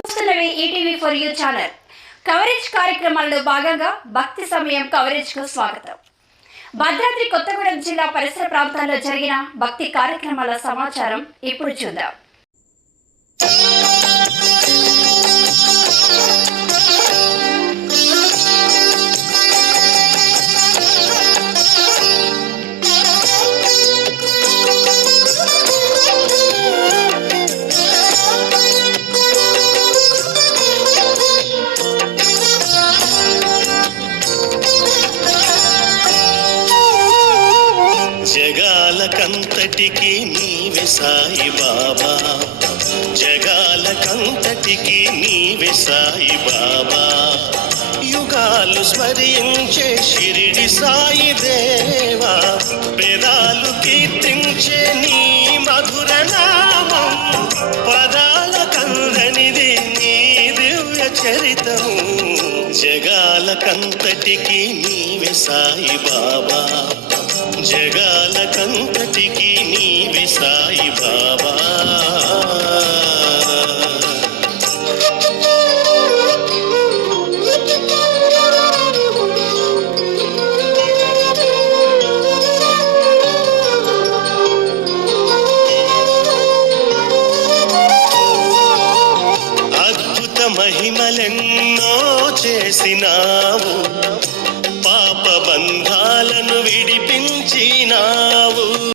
చూస్తున్నవి ETV for you channel. Coverage కార్యక్రమాల్లో భాగంగా భక్తి సమయం కవరేజ్కు స్వాగతం. భద్రాద్రి కొత్తగూడెం జిల్లా పరిసర ప్రాంతాల్లో జరిగిన భక్తి కార్యక్రమాల సమాచారం ఇప్పుడు చూద్దాం. జగాలకంతటికి నీవే సాయి బాబా, జగాలకంతటికి నీవే సాయి బాబా. యుగాలు స్మరించే షిరిడి సాయి దేవా, వేదాలు కీర్తించే నీ మధుర నామం, పదాల కందనిది నీ దివ్య చరితము. జగాలకంతటికి నీవే సాయి బాబా, జగాలకంతటికి నీవే సాయి బాబా. అద్భుత మహిమలెన్నో చేసినావు, పాప బంధాలను విడిపించినావు,